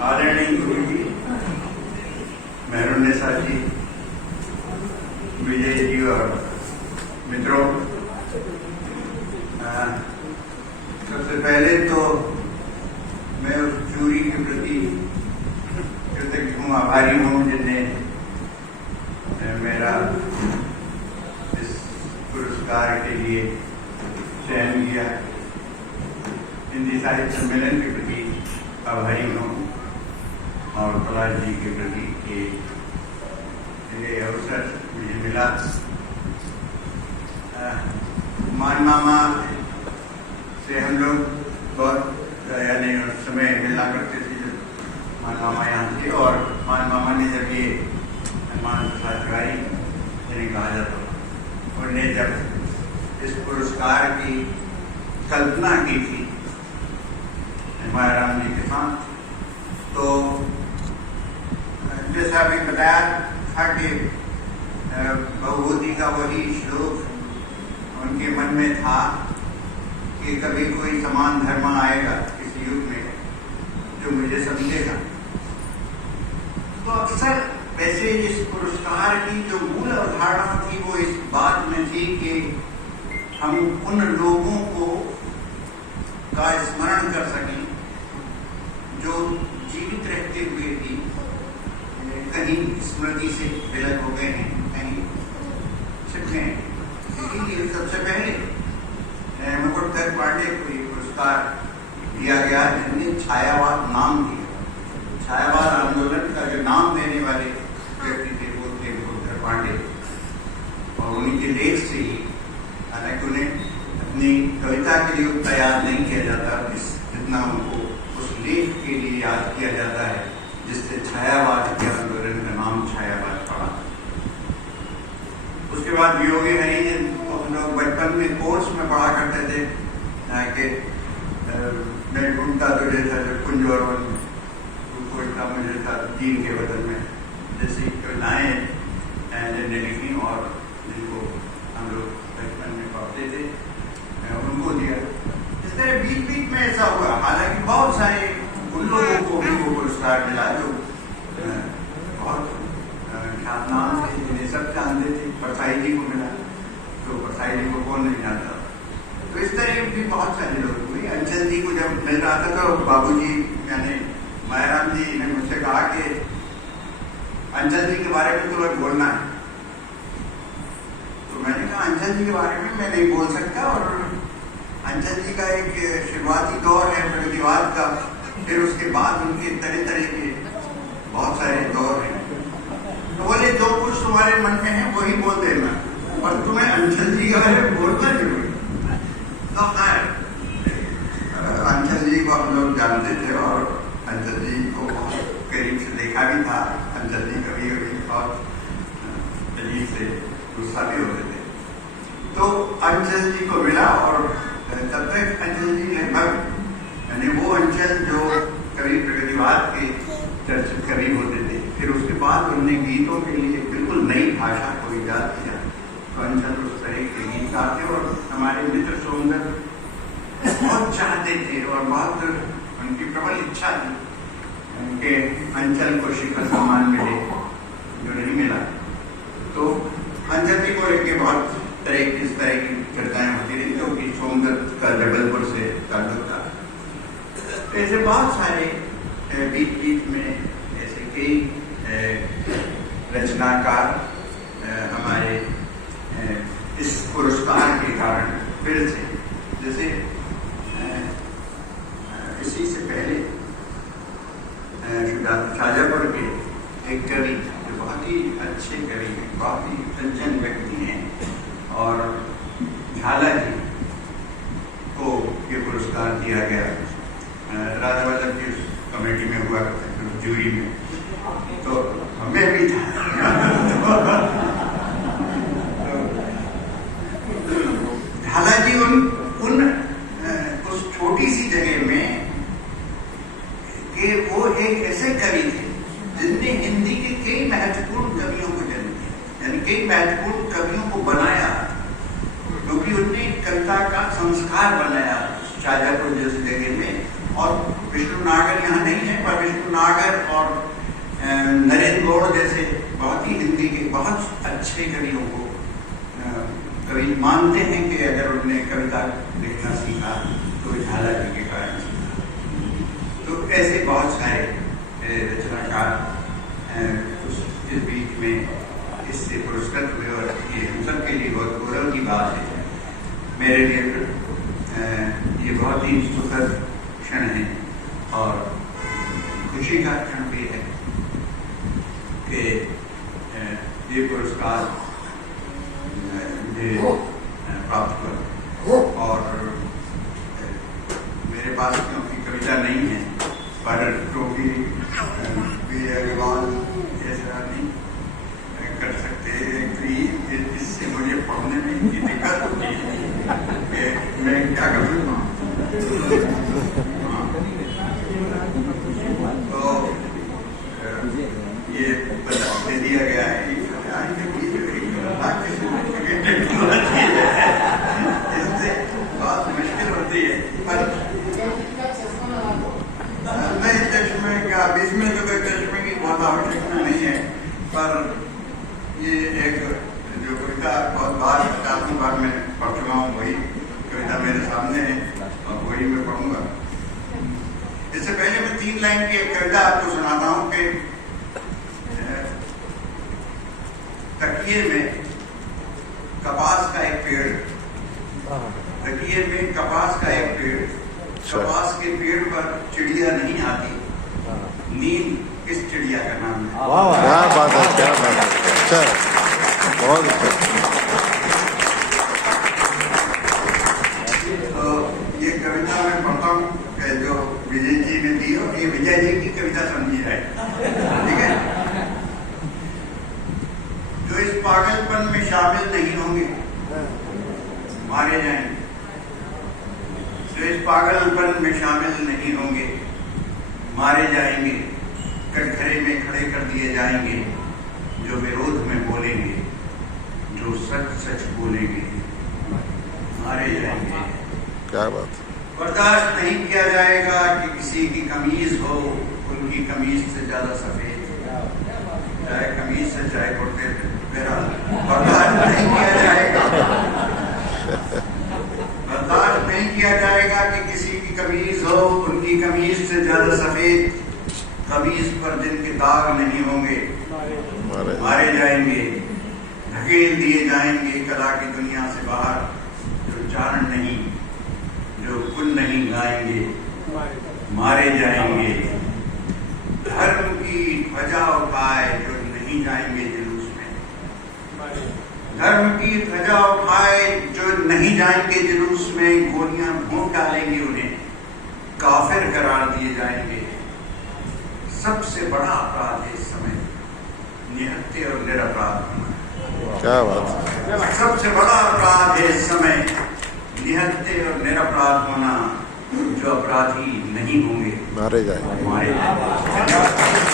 आदरणीय गुरु जी, मेहरुन्निसा जी, विजय जी और मित्रों, सबसे पहले तो मैं उस जूरी के प्रति कृतज्ञ हूँ, आभारी हूँ जिन्हें मेरा इस पुरस्कार के लिए चयन किया। हिंदी साहित्य सम्मेलन के प्रति आभारी हूँ और पलाश जी के प्रति ये अवसर मुझे मिला। मान मामा से हम लोग बहुत यानी उस समय मिला करते थे जब मान मामा यहाँ थे, और मान मामा ने जब ये मान प्रसाद तिवारी जिन्हें कहा जाता था, उन्होंने जब इस पुरस्कार की कल्पना की थी मायाराम जी के साथ, तो जैसा अभी बताया था कि भगवती का वही श्लोक उनके मन में था कि कभी कोई समान धर्म आएगा इस युग में जो मुझे समझेगा। तो अक्सर वैसे इस पुरस्कार की जो मूल अवधारणा थी वो इस बात में थी कि हम उन लोगों को का स्मरण कर सकें जो जीवित रहते हुए भी कहीं स्मृति से विलग हो गए हैं, कहीं छिप गए हैं। इसीलिए सबसे पहले मुकुटधर पांडे को ये पुरस्कार दिया गया जिन्हें छायावाद नाम दिया। छायावाद आंदोलन का जो नाम देने वाले व्यक्ति थे वो थे मुकुटधर पांडे, और उन्हीं के लेख से ही, हालांकि उन्हें अपनी कविता के लिए उतना याद नहीं किया जाता जितना उनको उस लेख के लिए याद किया जाता है जिससे छायावाद के आंदोलन का नाम छायावाद पड़ा। उसके बाद वियोगी हरि जिनको हम लोग बचपन में कोर्स में पढ़ा करते थे कि मैं ढूंढता तुझे था जो कुंज और वन, खोजता मुझे था दीन के बदल में, जैसी कविताएं जिन्हें लिखी और जिनको हम लोग बचपन में पढ़ते थे, उनको दिया। इस तरह बीच बीच में ऐसा हुआ। हालांकि बहुत सारे उन लोगों को भी वो पुरस्कार मिला जो बहुत ख्यातनाम थे, जिन्हें सब जानते थे। परसाई जी को मिला, तो परसाई जी को कौन नहीं जानता। तो इस तरह भी बहुत सारे लोग हुए। अंचल जी को जब मिल रहा था तो बाबूजी यानी मायाराम जी ने मुझसे कहा कि अंचल जी के बारे में तुम्हें बोलना है। तो मैंने कहा अंचल जी के बारे में मैं नहीं बोल सकता, और अंचल जी का एक शुरुआती दौर है प्रगतिवाद का, फिर उसके बाद उनके तरह तरह के बहुत सारे दौर हैं। तो बोले जो कुछ तुम्हारे मन में है वही बोल देना, और तुम्हें अंचल जी के बारे में बोलना जरूरी। तो अंचल जी को हम लोग जानते थे और अंचल जी को बहुत करीब से देखा भी था। अंचल जी कभी कभी बहुत अजीब से गुस्सा भी होते थे। तो अंचल जी को मिला, और तब तक अंचल जी लगभग यानी वो अंचल जो कवि प्रगतिवाद के चर्चित कवि होते थे, फिर उसके बाद उन्होंने गीतों के लिए बिल्कुल नई भाषा को ईजाद किया। तो अंचल उस तरह के गीत गाते, और हमारे मित्र सोमदत्त बहुत चाहते थे और बहुत उनकी प्रबल इच्छा थी उनके अंचल को शिखर सम्मान मिले, जो नहीं मिला। तो अंचल जी को लेके बहुत इस तरह की चर्चाएं होती रही, क्योंकि सोमदत्त का जबलपुर से ताल्लुक था। तो ऐसे बहुत सारे बीच बीच में ऐसे कई रचनाकार हमारे इस पुरस्कार के कारण फिर से, जैसे इसी से पहले शाजापुर के एक कवि जो बहुत ही अच्छे कवि हैं, बहुत ही सज्जन व्यक्ति हैं, और झाला जी को ये पुरस्कार दिया गया। राजा वल्लभ की उस कमेटी में हुआ करते थे, उस जूरी में, तो मैं भी था। झाला जी उस छोटी सी जगह में कि वो एक ऐसे कवि थे जिनने हिंदी के कई महत्वपूर्ण कवियों को जन्म दिया, यानी कई महत्वपूर्ण कवियों को बनाया, क्योंकि उनने कविता का संस्कार बनाया शाजापुर जैसी जगह में। और विष्णु नागर यहाँ नहीं है, पर विष्णु नागर और नरेंद्र गौड़ जैसे बहुत ही हिंदी के बहुत अच्छे कवियों को कवि मानते हैं कि अगर उन्होंने कविता लिखना सीखा तो झाला जी के कारण सीखा। तो ऐसे बहुत सारे रचनाकार इस बीच में इससे पुरस्कृत हुए और ये हम सब के लिए बहुत गौरव की बात है। मेरे लिए ये बहुत ही सुखद क्षण है और खुशी का क्षण भी है कि ये पुरस्कार मुझे प्राप्त हुआ। और मेरे पास क्योंकि कविता नहीं है, पर टोपी अग्रवाल ऐसा नहीं कर सकते, तो इससे मुझे पढ़ने में इतनी दिक्कत होती है कि मैं क्या कर सकता हूँ। तो ये दे दिया गया है इससे बहुत मुश्किल होती है, पर नहीं चश्मे का बीच में तो कोई चश्मे की बहुत आवश्यकता नहीं है। पर ये एक जो कविता बहुत बार 50 बार मैं पढ़ चुका हूँ, वही कविता मेरे सामने है और वही मैं पढ़ूंगा। इससे पहले मैं 3 लाइन की एक कविता आपको सुनाता हूँ कि तकिए में कपास का एक पेड़, तकिए में कपास का एक पेड़, कपास के पेड़ पर चिड़िया नहीं आती, नींद किस चिड़िया का नाम है? क्या बात है, क्या बात है, अच्छा, बहुत अच्छा। तो ये कविता मैं पढ़ता हूँ जो विजय जी ने दी, और ये विजय जी की कविता समझी है, ठीक है? जो इस पागलपन में शामिल नहीं होंगे मारे जाएंगे, जो इस पागलपन में शामिल नहीं होंगे मारे जाएंगे, कटघरे में खड़े कर दिए जाएंगे, जो विरोध में बोलेंगे, जो सच सच बोलेंगे मारे जाएंगे। क्या बात। बर्दाश्त नहीं किया जाएगा कि किसी की कमीज हो उनकी कमीज से ज्यादा सफेद, चाहे कमीज से चाहे कुर्ते से, बर्दाश्त नहीं किया जाएगा, बर्दाश्त नहीं किया जाएगा कि किसी की कमीज हो उनकी कमीज से ज्यादा सफेद, कमीज पर जिनके दाग नहीं होंगे मारे जाएंगे, धकेल दिए जाएंगे कला की दुनिया से बाहर, जो चारण नहीं, जो गुण नहीं गाएंगे मारे जाएंगे। धर्म की ध्वजा उठाए जो नहीं जाएंगे जुलूस में, धर्म की ध्वजा उठाए जो नहीं जाएंगे जुलूस में, गोलियां भोंक डालेंगे उन्हें, काफिर करार दिए जाएंगे। सबसे बड़ा अपराध है इस समय निहत्थे और निरपराध होना। क्या बात। सबसे बड़ा अपराध है इस समय निहत्थे और निरपराध होना, जो अपराधी नहीं होंगे मारे जाएंगे। मारे जाएंगे।